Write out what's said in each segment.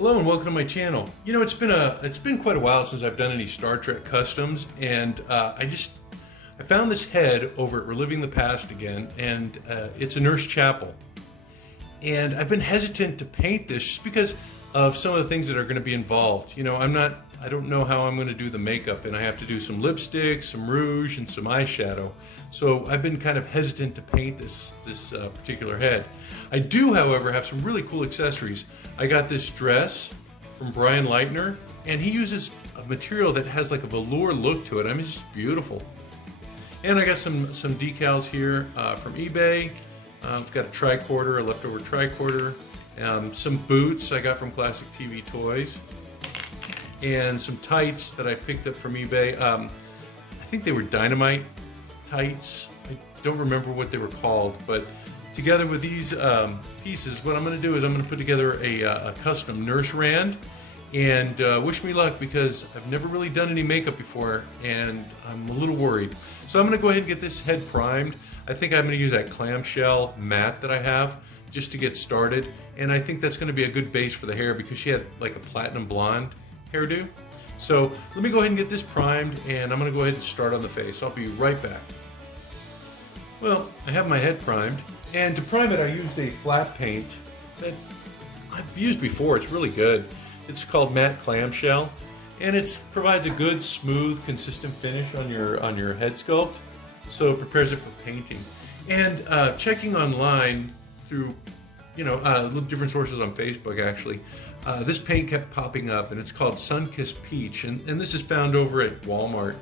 Hello and welcome to my channel. You know, it's been quite a while since I've done any Star Trek customs, and I found this head over at Reliving the Past again, and it's a Nurse Chapel. And I've been hesitant to paint this just because of some of the things that are going to be involved. You know, I don't know how I'm going to do the makeup, and I have to do some lipstick, some rouge, and some eyeshadow. So I've been kind of hesitant to paint this particular head. I do, however, have some really cool accessories. I got this dress from Brian Leitner, and he uses a material that has like a velour look to it. I mean, it's just beautiful. And I got some decals here from eBay. I've got a tricorder, a leftover tricorder, some boots I got from Classic TV Toys, and some tights that I picked up from eBay. I think they were dynamite tights. I don't remember what they were called, but together with these pieces, what I'm going to do is I'm going to put together a custom Nurse Rand, and wish me luck because I've never really done any makeup before and I'm a little worried. So I'm going to go ahead and get this head primed. I think I'm going to use that clamshell matte that I have just to get started, and I think that's going to be a good base for the hair because she had like a platinum blonde hairdo. So let me go ahead and get this primed, and I'm going to go ahead and start on the face. I'll be right back. Well, I have my head primed, and to prime it I used a flat paint that I've used before. It's really good. It's called Matte Clamshell, and it provides a good, smooth, consistent finish on your head sculpt, so it prepares it for painting. And checking online through, different sources on Facebook actually, this paint kept popping up, and it's called Sunkissed Peach, and this is found over at Walmart.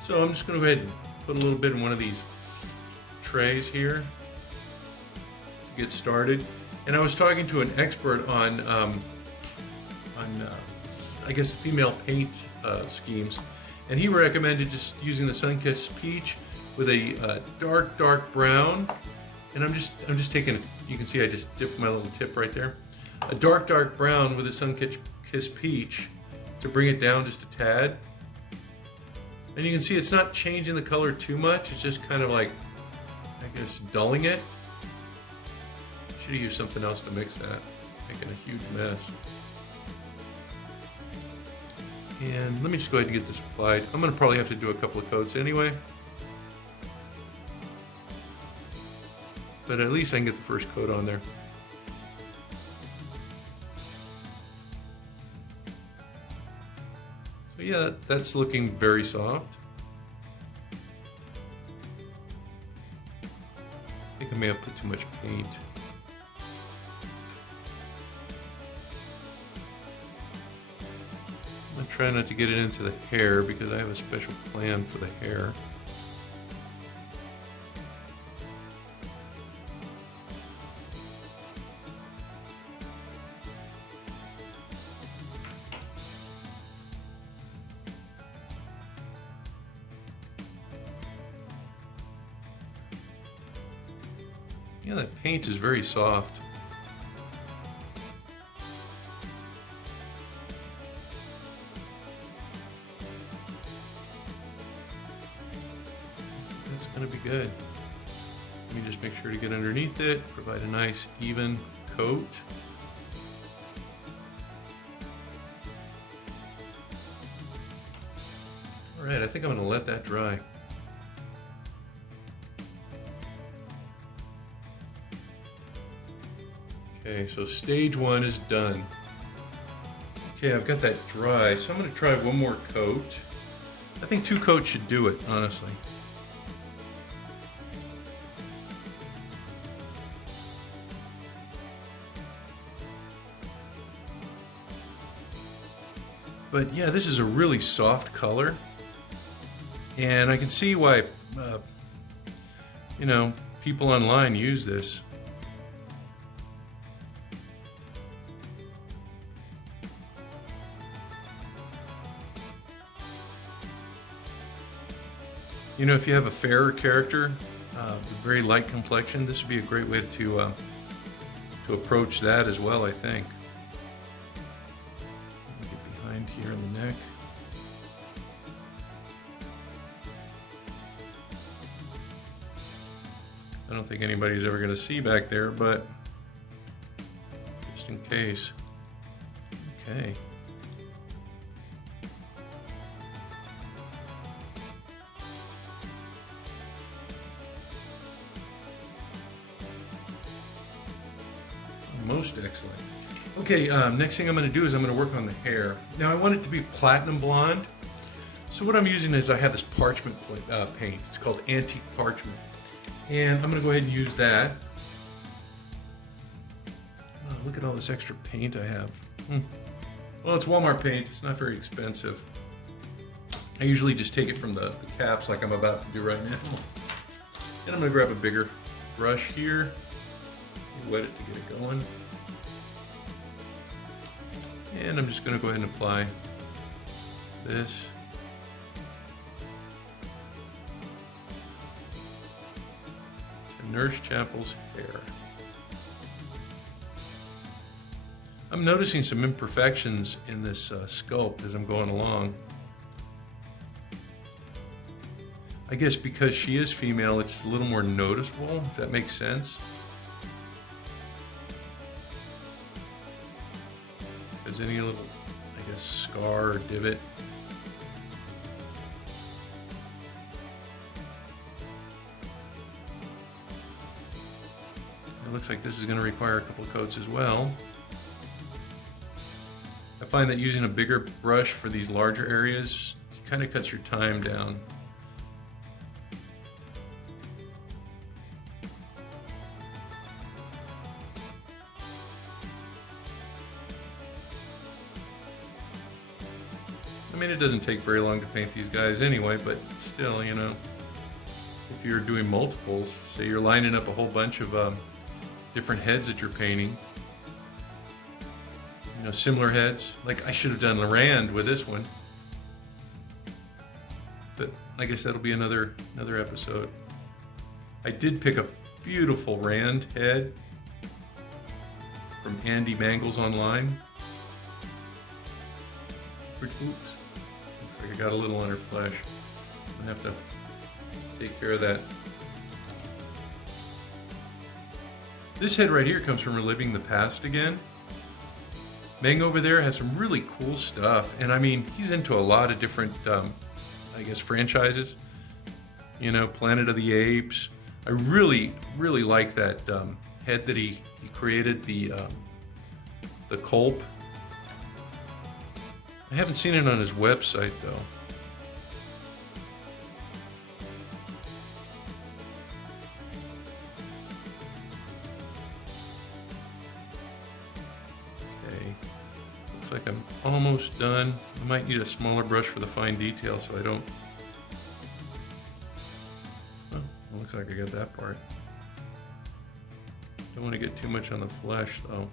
So I'm just going to go ahead and put a little bit in one of these trays here to get started. And I was talking to an expert on I guess female paint schemes, and he recommended just using the Sunkissed Peach with a dark brown. And I'm just taking, you can see I just dipped my little tip right there, a dark brown with a Sunkissed Peach to bring it down just a tad. And you can see it's not changing the color too much, it's just kind of like, I guess, dulling it. Should have used something else to mix that, making a huge mess. And let me just go ahead and get this applied. I'm going to probably have to do a couple of coats anyway, but at least I can get the first coat on there. So yeah, that's looking very soft. I think I may have put too much paint. I'm trying not to get it into the hair because I have a special plan for the hair. Yeah, that paint is very soft. That's going to be good. Let me just make sure to get underneath it, provide a nice even coat. All right, I think I'm going to let that dry. Okay, so stage one is done. Okay, I've got that dry, so I'm going to try one more coat. I think 2 coats should do it, honestly. But yeah, this is a really soft color, and I can see why, people online use this. You know, if you have a fairer character, with very light complexion, this would be a great way to approach that as well, I think. Get behind here in the neck. I don't think anybody's ever going to see back there, but just in case. Okay. Most excellent. Okay, next thing I'm going to do is I'm going to work on the hair. Now I want it to be platinum blonde. So what I'm using is I have this parchment paint. It's called antique parchment. And I'm going to go ahead and use that. Oh, look at all this extra paint I have. Well, it's Walmart paint. It's not very expensive. I usually just take it from the caps like I'm about to do right now. And I'm going to grab a bigger brush here. Wet it to get it going. And I'm just going to go ahead and apply this. Nurse Chapel's hair. I'm noticing some imperfections in this sculpt as I'm going along. I guess because she is female, it's a little more noticeable, if that makes sense. If there's any little, I guess, scar or divot. It looks like this is going to require a couple of coats as well. I find that using a bigger brush for these larger areas kind of cuts your time down. I mean, it doesn't take very long to paint these guys anyway, but still, you know, if you're doing multiples, say you're lining up a whole bunch of different heads that you're painting, you know, similar heads. Like I should have done Rand with this one, but I guess that'll be another episode. I did pick a beautiful Rand head from Andy Mangles online. Oops, looks like I got a little on her flesh. I have to take care of that. This head right here comes from Reliving the Past again. Meng over there has some really cool stuff, and I mean, he's into a lot of different, I guess, franchises. You know, Planet of the Apes. I really like that head that he created, the Culp. I haven't seen it on his website though. Like I'm almost done. I might need a smaller brush for the fine detail so I don't... Oh, it looks like I got that part. Don't want to get too much on the flesh though.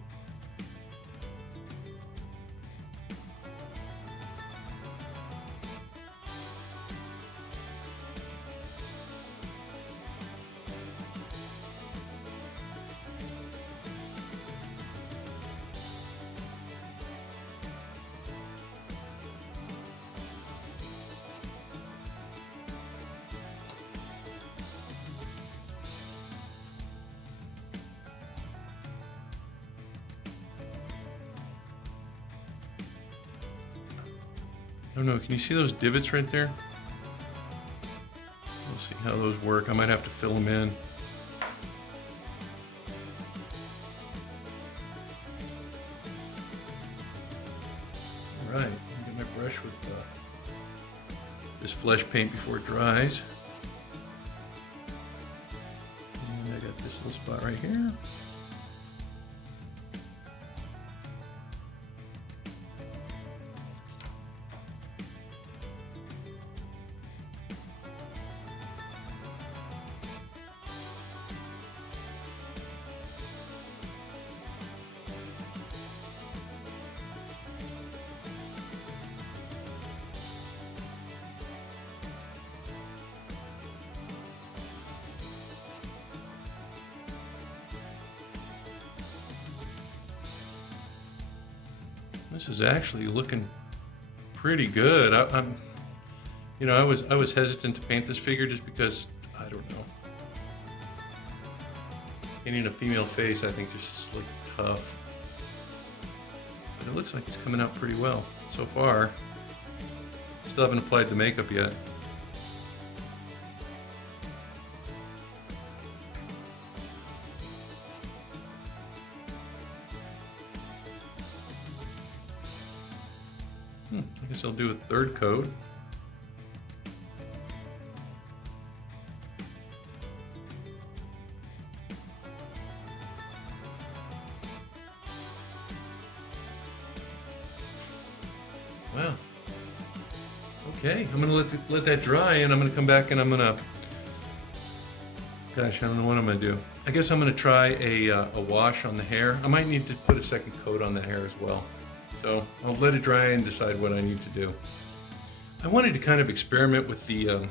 I don't know, can you see those divots right there? We'll see how those work. I might have to fill them in. All right, get my brush with this flesh paint before it dries. And I got this little spot right here. This is actually looking pretty good. I'm, you know, I was hesitant to paint this figure just because I don't know. Painting a female face, I think, just looks tough. but it looks like it's coming out pretty well so far. Still haven't applied the makeup yet. I guess I'll do a third coat. Wow. Okay, I'm gonna let that dry, and I'm gonna come back and I'm gonna. Gosh, I don't know what I'm gonna do. I guess I'm gonna try a wash on the hair. I might need to put a second coat on the hair as well. So I'll let it dry and decide what I need to do. I wanted to kind of experiment with the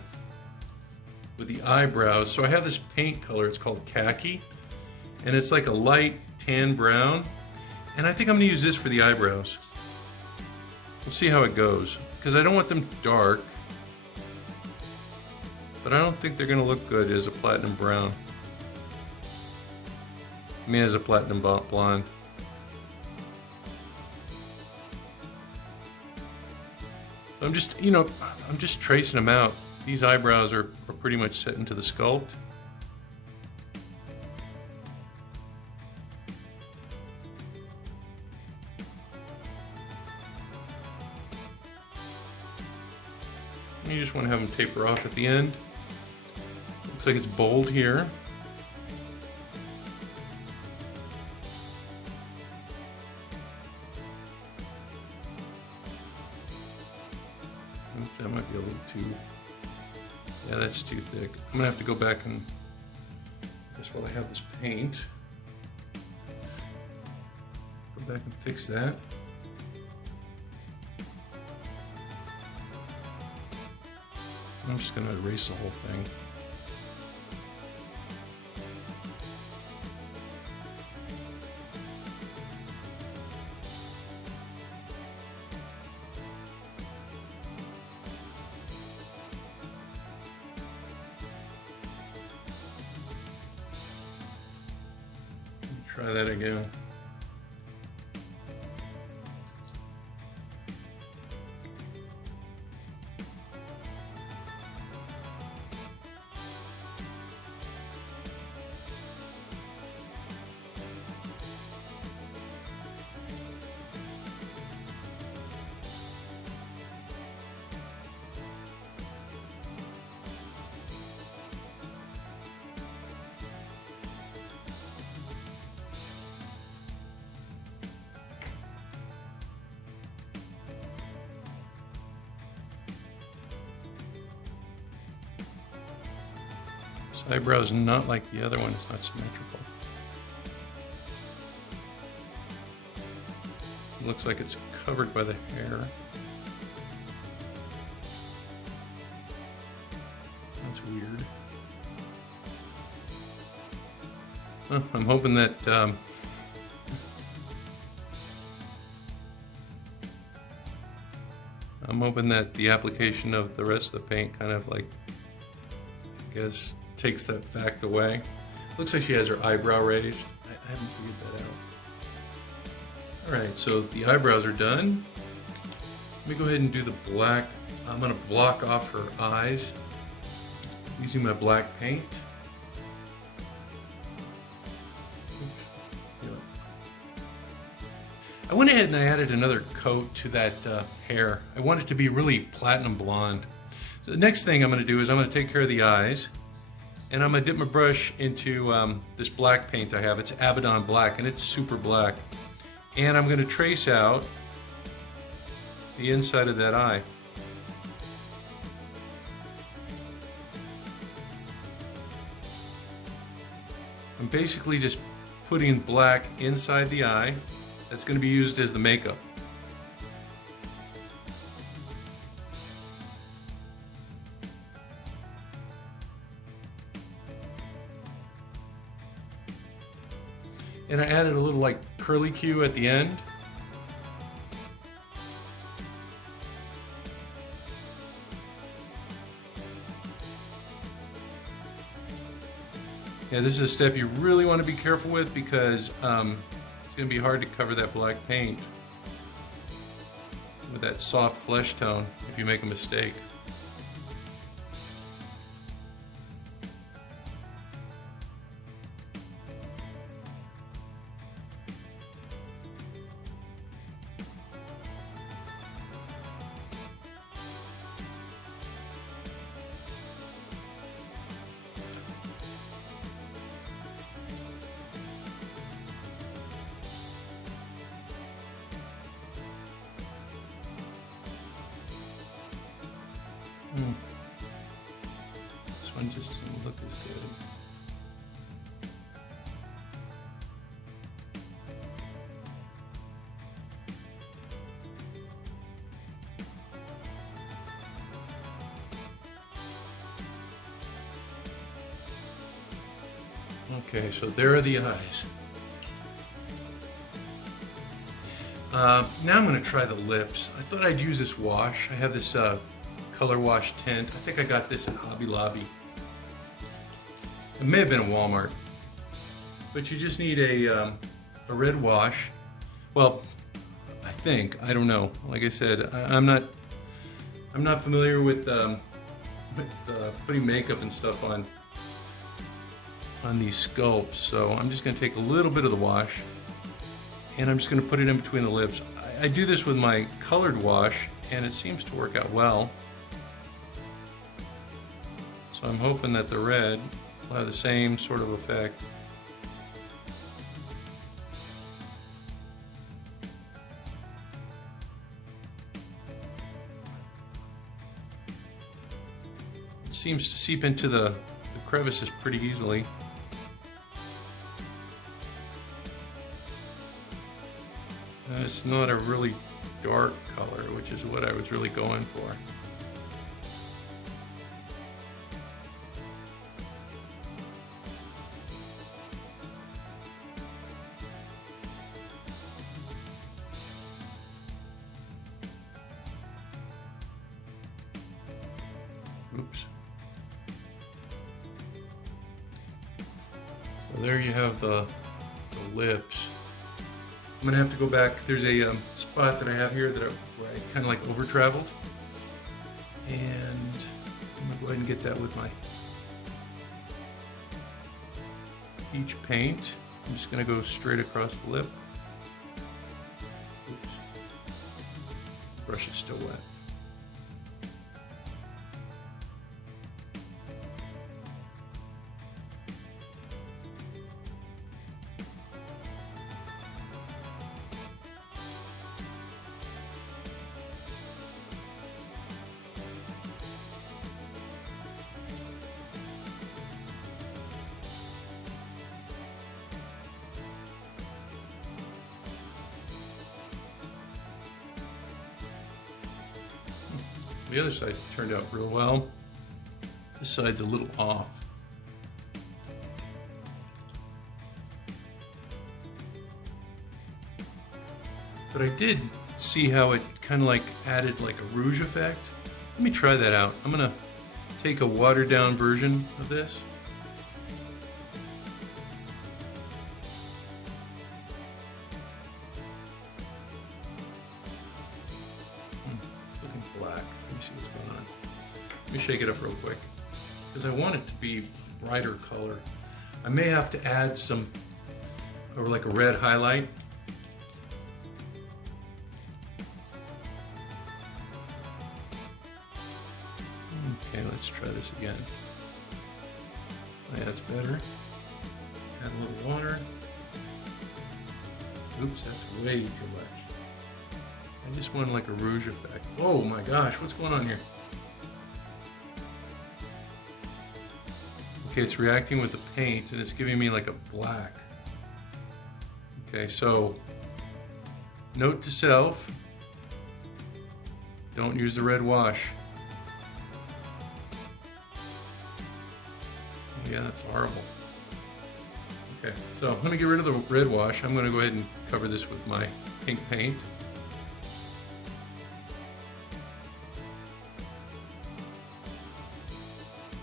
eyebrows. So I have this paint color. It's called khaki, and it's like a light tan brown. And I think I'm gonna use this for the eyebrows. We'll see how it goes, because I don't want them dark, but I don't think they're gonna look good as a platinum brown. I mean, as a platinum blonde. I'm just, I'm just tracing them out. These eyebrows are pretty much set into the sculpt. You just want to have them taper off at the end. Looks like it's bold here. That might be a little too, yeah, that's too thick. I'm gonna have to go back and, I guess while I have this paint, go back and fix that. I'm just gonna erase the whole thing. Try that again. Eyebrow is not like the other one, it's not symmetrical. It looks like it's covered by the hair. That's weird. Well, I'm hoping that the application of the rest of the paint kind of like, I guess, takes that fact away. Looks like she has her eyebrow raised. I haven't figured that out. All right, so the eyebrows are done. Let me go ahead and do the black. I'm gonna block off her eyes using my black paint. I went ahead and I added another coat to that hair. I want it to be really platinum blonde. So the next thing I'm gonna do is I'm gonna take care of the eyes. And I'm gonna dip my brush into this black paint I have. It's Abaddon black, and it's super black. And I'm gonna trace out the inside of that eye. I'm basically just putting black inside the eye. That's gonna be used as the makeup. And I added a little like curly Q at the end. Yeah, this is a step you really want to be careful with because it's going to be hard to cover that black paint. with that soft flesh tone if you make a mistake. This one just doesn't look as good. Okay, so there are the eyes. Now I'm going to try the lips. I thought I'd use this wash. I have this color wash tint. I think I got this at Hobby Lobby. It may have been a Walmart. But you just need a red wash. Well, I think. I don't know. Like I said, I'm not familiar with putting makeup and stuff on these sculpts. So I'm just going to take a little bit of the wash and I'm just going to put it in between the lips. I do this with my colored wash and it seems to work out well. So I'm hoping that the red will have the same sort of effect. It seems to seep into the crevices pretty easily. It's not a really dark color, which is what I was really going for. Oops. So there you have the lips. I'm gonna have to go back. There's a spot that I have here where I kind of like over traveled, and I'm gonna go ahead and get that with my peach paint. I'm just gonna go straight across the lip. Oops. Brush is still wet. The other side turned out real well. This side's a little off. But I did see how it kind of like added like a rouge effect. Let me try that out. I'm gonna take a watered down version of this. It's looking black. Let me see what's going on. Let me shake it up real quick because I want it to be a brighter color. I may have to add some, or like a red highlight. Okay, let's try this again. Oh, yeah, that's better. Add a little water. Oops, that's way too much. I just want like a rouge effect. Oh my gosh, what's going on here? Okay, it's reacting with the paint and it's giving me like a black. Okay, so note to self, don't use the red wash. Yeah, that's horrible. Okay, so let me get rid of the red wash. I'm going to go ahead and cover this with my pink paint.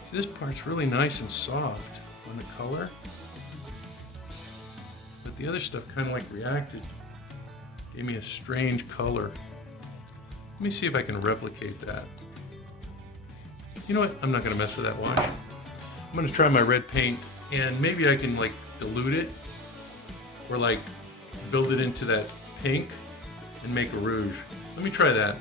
See, this part's really nice and soft on the color, but the other stuff kind of like reacted, gave me a strange color. me see if I can replicate that. You know what? I'm not going to mess with that wash. I'm going to try my red paint, and maybe I can like dilute it or like build it into that pink and make a rouge. Let me try that.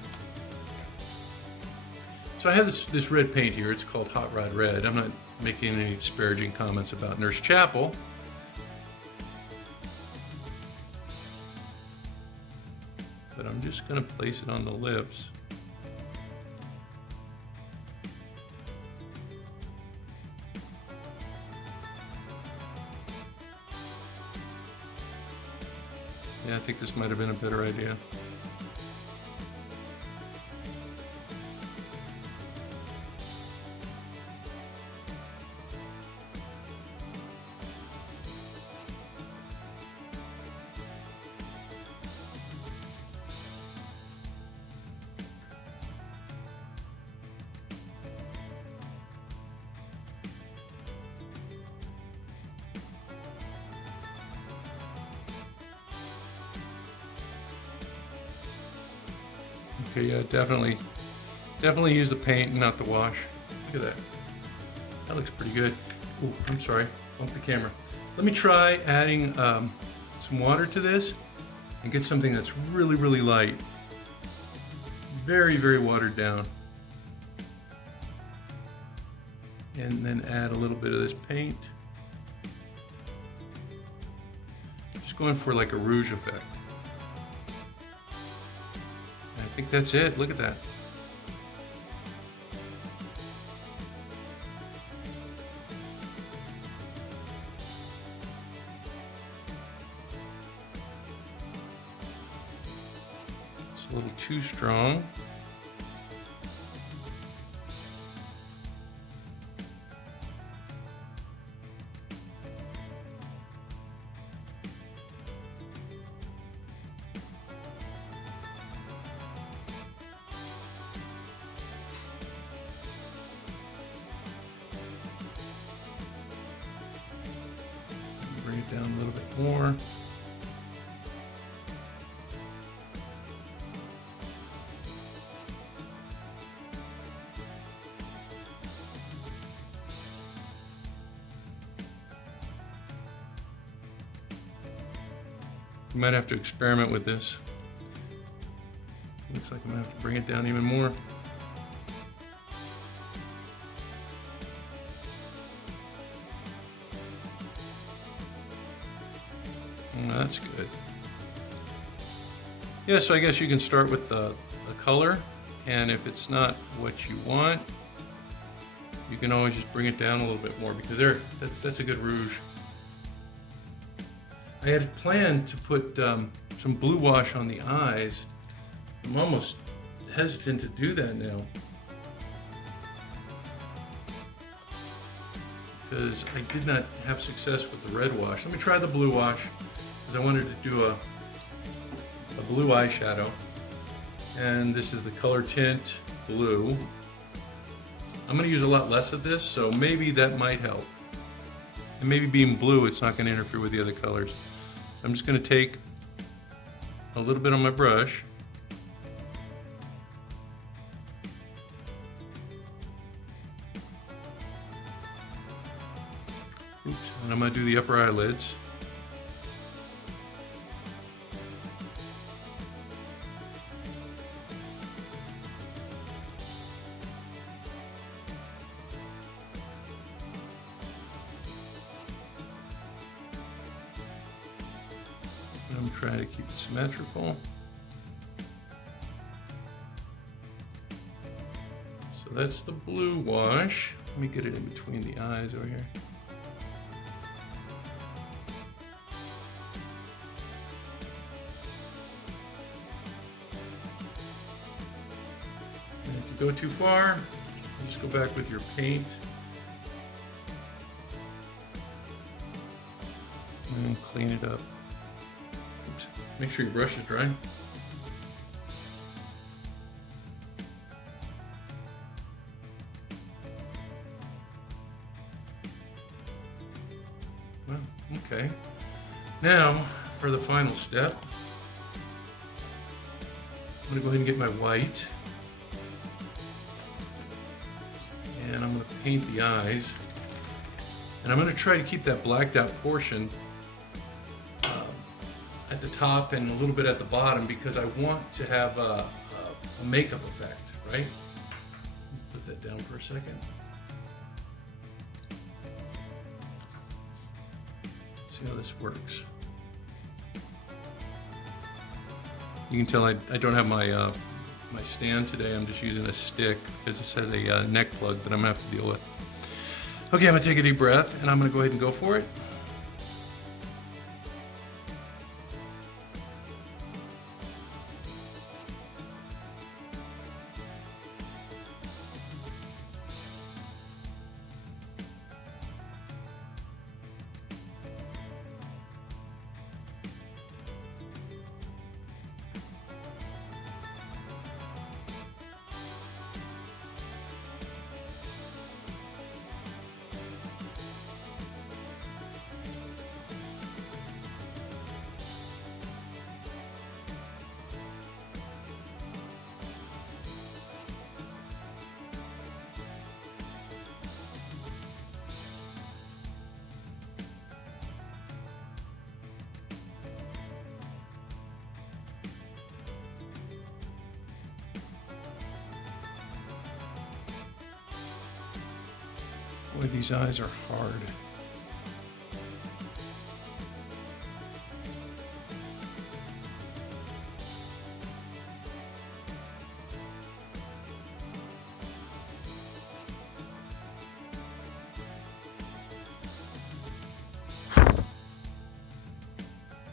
So I have this red paint here. It's called Hot Rod Red. I'm not making any disparaging comments about Nurse Chapel. But I'm just going to place it on the lips. Yeah, I think this might have been a better idea. Okay, yeah, definitely use the paint and not the wash. Look at that. That looks pretty good. Ooh, I'm sorry, bumped the camera. Let me try adding some water to this and get something that's really, really light. Very, very watered down. And then add a little bit of this paint. Just going for like a rouge effect. I think that's it. Look at that. It's a little too strong. Bring it down a little bit more. You might have to experiment with this. Looks like I'm gonna have to bring it down even more. That's good. Yeah, so I guess you can start with the color, and if it's not what you want, you can always just bring it down a little bit more, because that's a good rouge. I had planned to put some blue wash on the eyes. I'm almost hesitant to do that now, because I did not have success with the red wash. Let me try the blue wash, because I wanted to do a blue eyeshadow. And this is the color tint blue. I'm going to use a lot less of this, so maybe that might help. And maybe being blue, it's not going to interfere with the other colors. I'm just going to take a little bit on my brush. Oops, and I'm going to do the upper eyelids. I'm trying to keep it symmetrical. So that's the blue wash. Let me get it in between the eyes over here. And if you go too far, just go back with your paint and clean it up. Oops. Make sure your brush is dry. Well, okay. Now, for the final step, I'm gonna go ahead and get my white. And I'm gonna paint the eyes. And I'm gonna try to keep that blacked out portion at the top and a little bit at the bottom because I want to have a makeup effect, right? Put that down for a second. Let's see how this works. You can tell I don't have my my stand today. I'm just using a stick because this has a neck plug that I'm gonna have to deal with. Okay, I'm gonna take a deep breath and I'm gonna go ahead and go for it. Boy, these eyes are hard.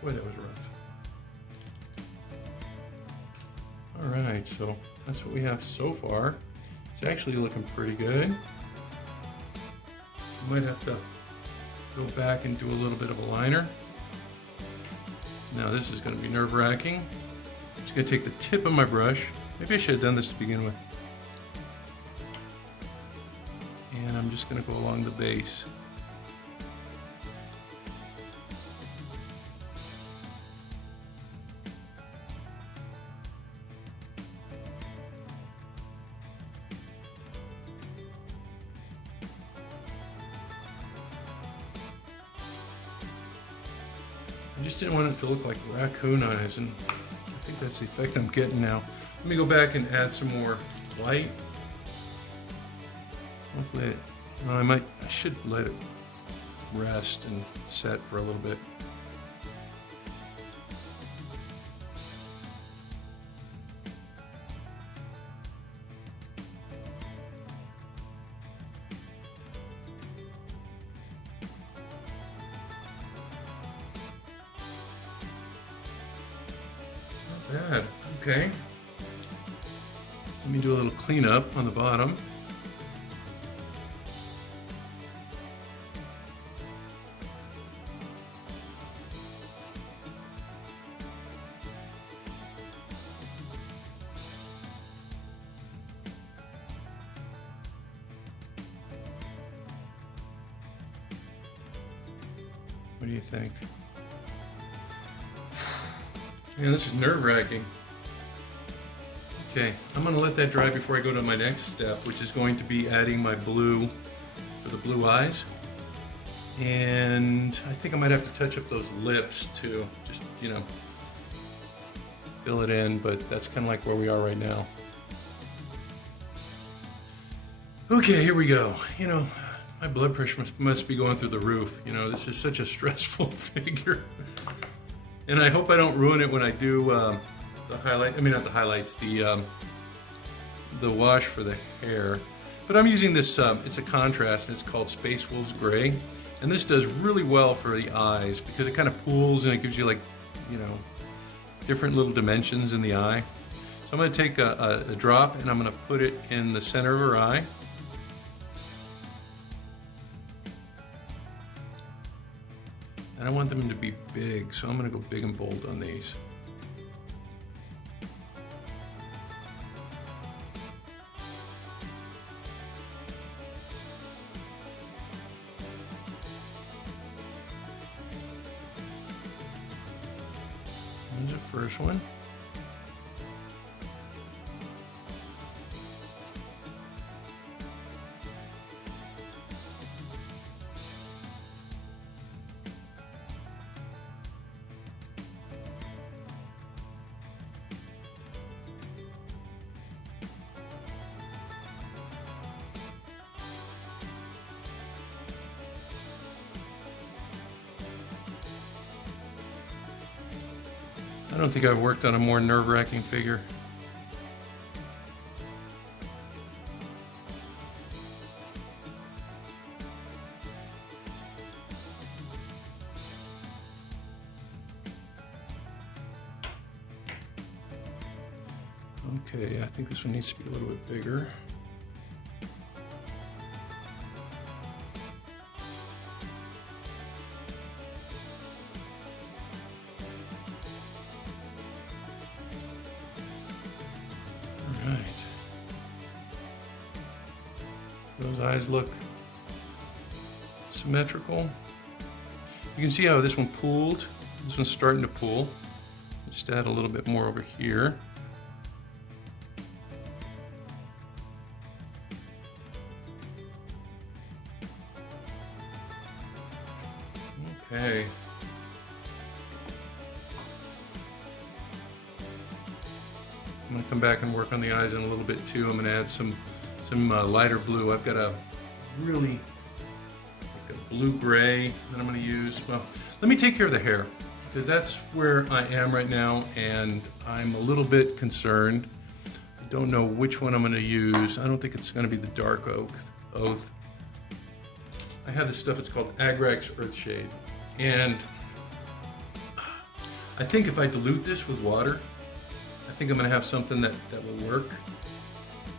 Boy, that was rough. All right, so that's what we have so far. It's actually looking pretty good. Might have to go back and do a little bit of a liner. Now this is going to be nerve-wracking. I'm just going to take the tip of my brush. Maybe I should have done this to begin with. And I'm just going to go along the base. I just didn't want it to look like raccoon eyes, and I think that's the effect I'm getting now. Let me go back and add some more light. Hopefully, I should let it rest and set for a little bit. Bad. Okay. Let me do a little cleanup on the bottom. What do you think? Man, this is nerve-wracking. Okay, I'm gonna let that dry before I go to my next step, which is going to be adding my blue for the blue eyes. And I think I might have to touch up those lips too, just, you know, fill it in, but that's kind of like where we are right now. Okay, here we go. You know, my blood pressure must be going through the roof. You know, this is such a stressful figure. And I hope I don't ruin it when I do the highlight. I mean, not the highlights, the wash for the hair. But I'm using this. It's a contrast. And it's called Space Wolves Gray, and this does really well for the eyes because it kind of pools and it gives you, like, you know, different little dimensions in the eye. So I'm going to take a drop and I'm going to put it in the center of her eye. And I want them to be big, so I'm going to go big and bold on these. There's the first one. I don't think I've worked on a more nerve-wracking figure. Okay, I think this one needs to be a little bit bigger. All right. Those eyes look symmetrical. You can see how this one pooled. This one's starting to pool. Just add a little bit more over here. Okay. I'm gonna come back and work on the eyes in a little bit too. I'm gonna add some lighter blue. I've got a really like a blue-gray that I'm gonna use. Well, let me take care of the hair because that's where I am right now, and I'm a little bit concerned. I don't know which one I'm gonna use. I don't think it's gonna be the dark oath. I have this stuff. It's called Agrax Earthshade. And I think if I dilute this with water, I think I'm gonna have something that will work.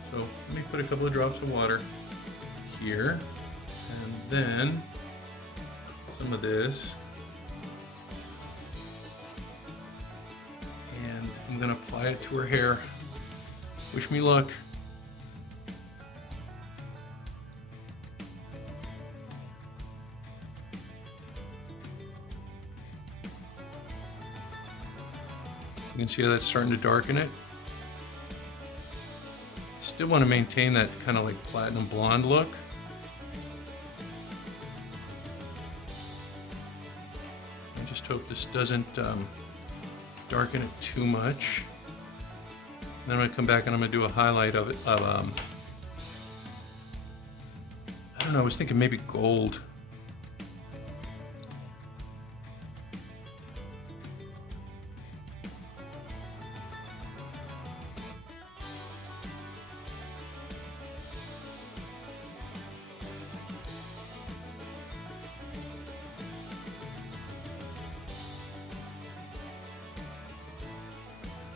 So let me put a couple of drops of water here, and then some of this. And I'm gonna apply it to her hair. Wish me luck. You can see how that's starting to darken it. Still want to maintain that kind of like platinum blonde look. I just hope this doesn't darken it too much. Then I'm going to come back and I'm going to do a highlight of it. I don't know, I was thinking maybe gold.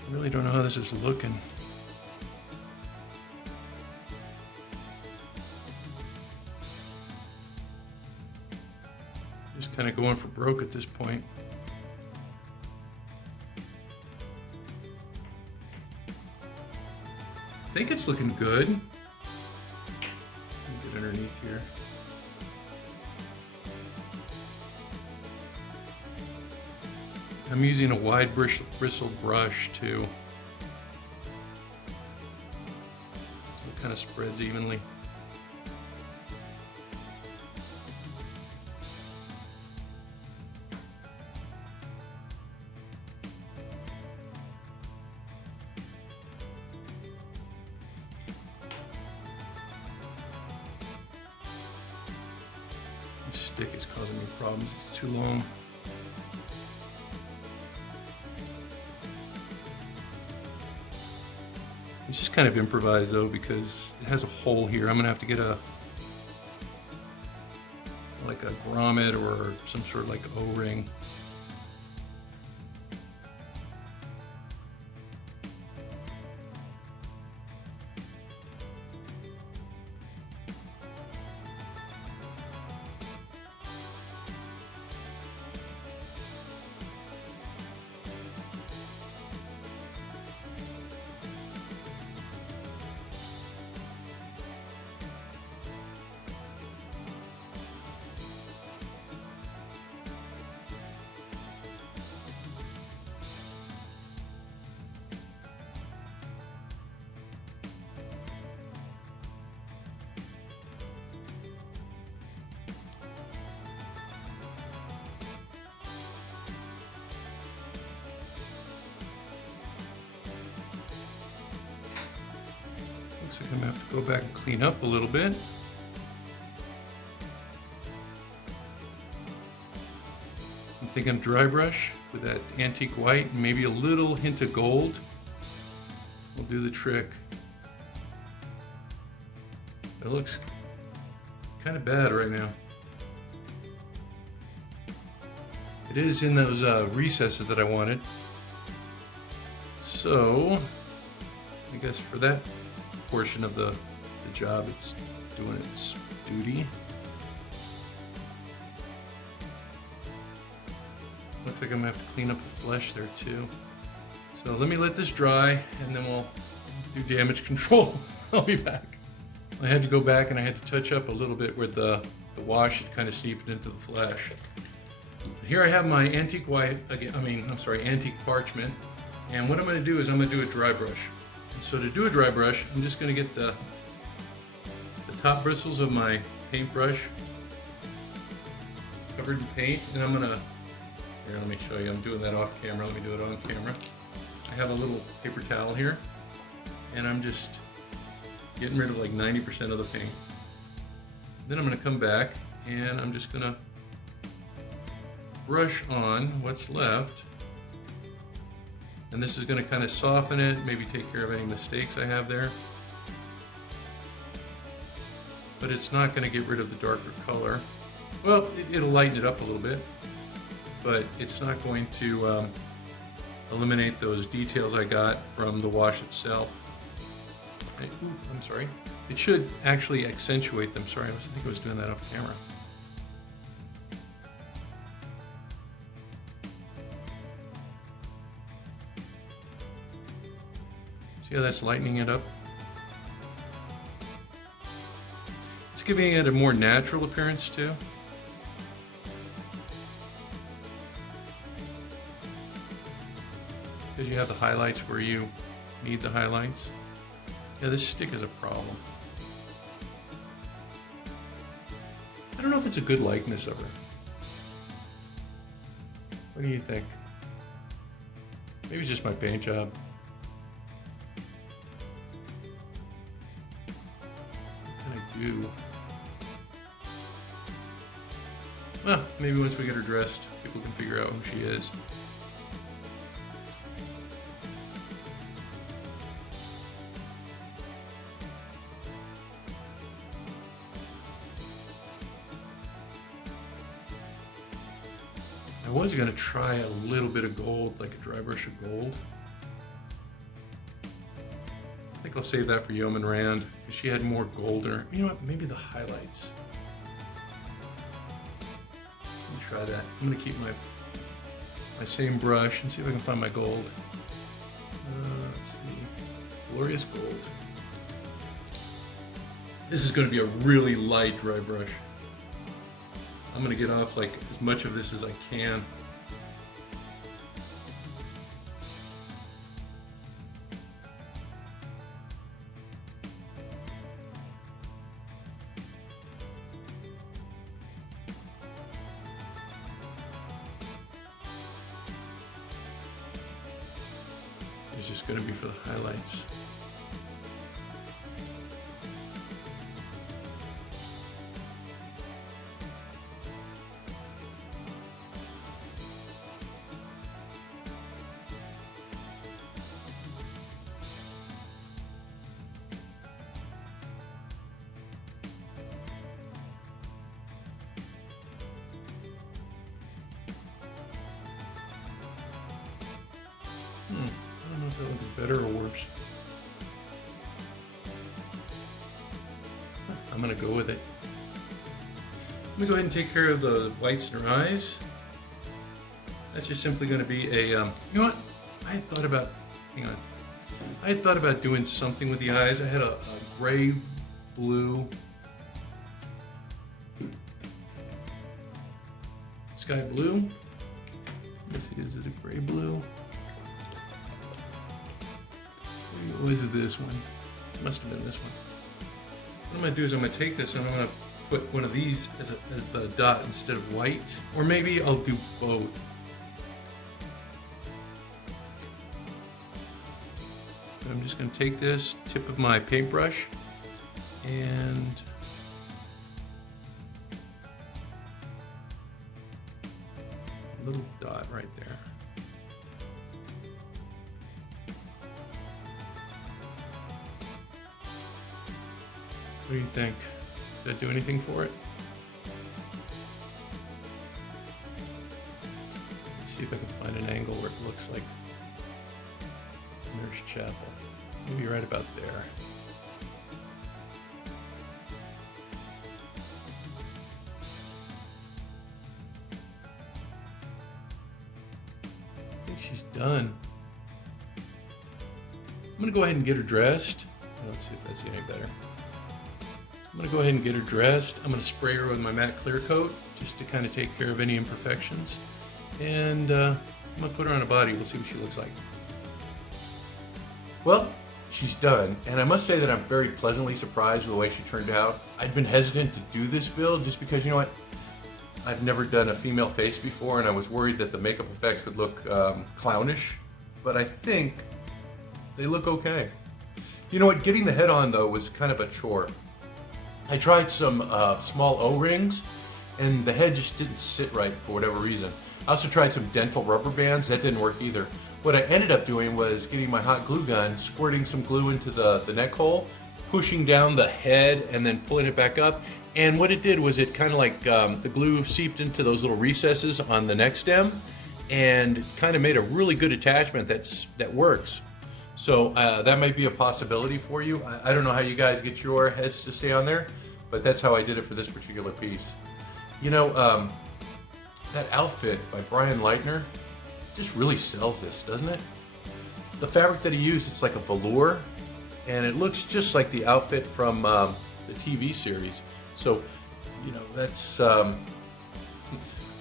I really don't know how this is looking. Just kind of going for broke at this point. I think it's looking good. Let me get underneath here. I'm using a wide bristled brush too, so it kind of spreads evenly. This stick is causing me problems, it's too long. It's just kind of improvised though because it has a hole here. I'm gonna have to get like a grommet or some sort of like O-ring. Looks like I'm gonna have to go back and clean up a little bit. I'm thinking dry brush with that antique white and maybe a little hint of gold will do the trick. It looks kind of bad right now. It is in those recesses that I wanted. So, I guess for that portion of the job, it's doing its duty. Looks like I'm gonna have to clean up the flesh there too. So let me let this dry and then we'll do damage control. I'll be back. I had to go back and I had to touch up a little bit where the wash had kind of seeped into the flesh. Here I have my antique white, antique parchment. And what I'm going to do is I'm going to do a dry brush. And so to do a dry brush, I'm just going to get the top bristles of my paintbrush covered in paint, and I'm going to, here, let me show you, I'm doing that off camera, let me do it on camera. I have a little paper towel here, and I'm just getting rid of like 90% of the paint. Then I'm going to come back, and I'm just going to brush on what's left. And this is going to kind of soften it, maybe take care of any mistakes I have there. But it's not going to get rid of the darker color. Well, it'll lighten it up a little bit, but it's not going to eliminate those details I got from the wash itself. I'm sorry. It should actually accentuate them. Sorry, I think I was doing that off camera. See how that's lightening it up? It's giving it a more natural appearance too. Because you have the highlights where you need the highlights. Yeah, this stick is a problem. I don't know if it's a good likeness of her. What do you think? Maybe it's just my paint job. Do. Well, maybe once we get her dressed, people can figure out who she is. I was going to try a little bit of gold, like a dry brush of gold. I think I'll save that for Yeoman Rand, because she had more gold in her. You know what, maybe the highlights. Let me try that. I'm gonna keep my same brush and see if I can find my gold. Let's see, Glorious Gold. This is gonna be a really light dry brush. I'm gonna get off like as much of this as I can. It's just going to be for the highlights. I don't know if that would be better or worse. I'm gonna go with it. Let me go ahead and take care of the whites in her eyes. That's just simply gonna be a, you know what? I had thought about, hang on. I had thought about doing something with the eyes. I had a gray, blue, sky blue. Let's see, is it a gray blue? What is this one? It must have been this one. What I'm going to do is I'm going to take this and I'm going to put one of these as the dot instead of white. Or maybe I'll do both. But I'm just going to take this tip of my paintbrush and a little dot right there. What do you think? Does that do anything for it? Let's see if I can find an angle where it looks like Nurse Chapel. Maybe right about there. I think she's done. I'm gonna go ahead and get her dressed. Let's see if that's any better. I'm gonna go ahead and get her dressed. I'm gonna spray her with my matte clear coat just to kind of take care of any imperfections. And I'm gonna put her on a body. We'll see what she looks like. Well, she's done. And I must say that I'm very pleasantly surprised with the way she turned out. I'd been hesitant to do this build just because, you know what? I've never done a female face before, and I was worried that the makeup effects would look clownish. But I think they look okay. You know what? Getting the head on, though, was kind of a chore. I tried some small O-rings, and the head just didn't sit right for whatever reason. I also tried some dental rubber bands. That didn't work either. What I ended up doing was getting my hot glue gun, squirting some glue into the neck hole, pushing down the head, and then pulling it back up. And what it did was it kind of like the glue seeped into those little recesses on the neck stem and kind of made a really good attachment that works. So that might be a possibility for you. I don't know how you guys get your heads to stay on there, but that's how I did it for this particular piece. You know, that outfit by Brian Leitner just really sells this, doesn't it? The fabric that he used, it's like a velour, and it looks just like the outfit from the TV series. So, you know, that's, I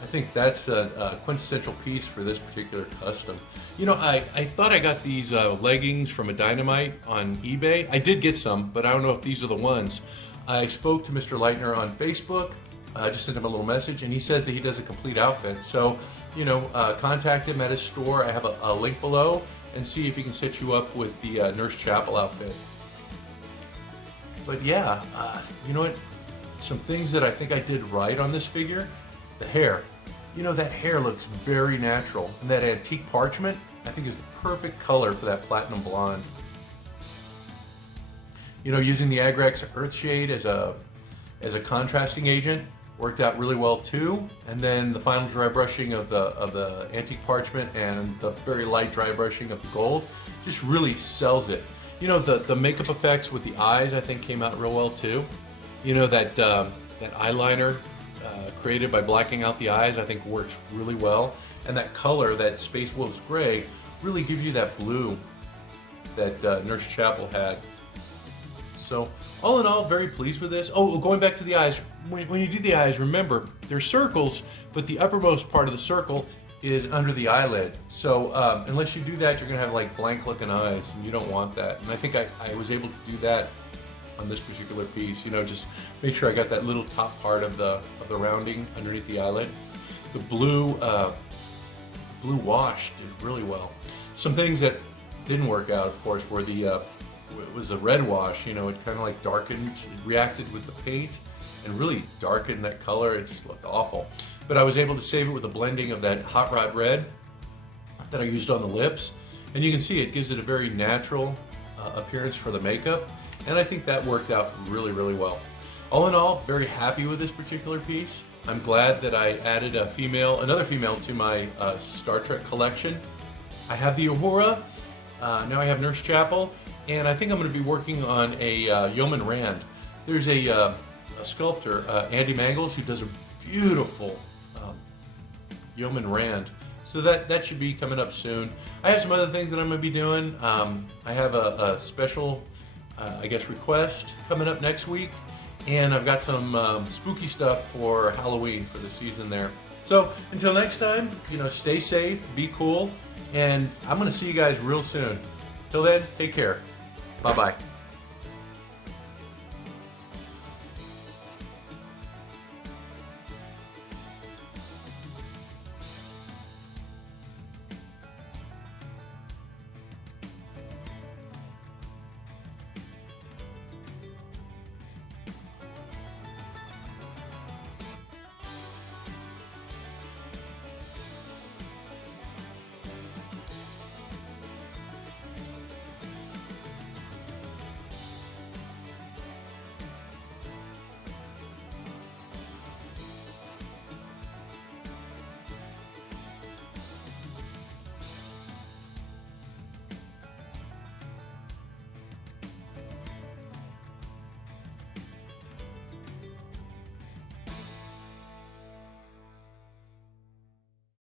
think that's a quintessential piece for this particular custom. You know, I thought I got these leggings from a Dynamite on eBay. I did get some, but I don't know if these are the ones. I spoke to Mr. Leitner on Facebook. I just sent him a little message, and he says that he does a complete outfit. So, you know, contact him at his store. I have a link below, and see if he can set you up with the Nurse Chapel outfit. But yeah, you know what? Some things that I think I did right on this figure, the hair. You know, that hair looks very natural, and that antique parchment, I think, is the perfect color for that platinum blonde. You know, using the Agrex Earthshade as a contrasting agent worked out really well too. And then the final dry brushing of the antique parchment and the very light dry brushing of the gold just really sells it. You know, the makeup effects with the eyes, I think, came out real well too. You know, that eyeliner created by blacking out the eyes, I think works really well. And that color, that Space Wolves Gray, really gives you that blue that Nurse Chapel had. So all in all, very pleased with this. Oh, going back to the eyes, when you do the eyes, remember, they're circles, but the uppermost part of the circle is under the eyelid. So unless you do that, you're gonna have like blank looking eyes, and you don't want that. And I think I was able to do that on this particular piece. You know, just make sure I got that little top part of the rounding underneath the eyelid. The blue wash did really well. Some things that didn't work out, of course, were it was a red wash. You know, it kind of like darkened, it reacted with the paint and really darkened that color. It just looked awful. But I was able to save it with a blending of that Hot Rod Red that I used on the lips. And you can see it gives it a very natural appearance for the makeup. And I think that worked out really, really well. All in all, very happy with this particular piece. I'm glad that I added another female to my Star Trek collection. I have the Uhura, now I have Nurse Chapel, and I think I'm going to be working on a Yeoman Rand. There's a sculptor, Andy Mangles, who does a beautiful Yeoman Rand. So that should be coming up soon. I have some other things that I'm going to be doing. I have a special, I guess, request coming up next week. And I've got some spooky stuff for Halloween for the season there. So until next time, you know, stay safe, be cool, and I'm going to see you guys real soon. Till then, take care. Bye-bye.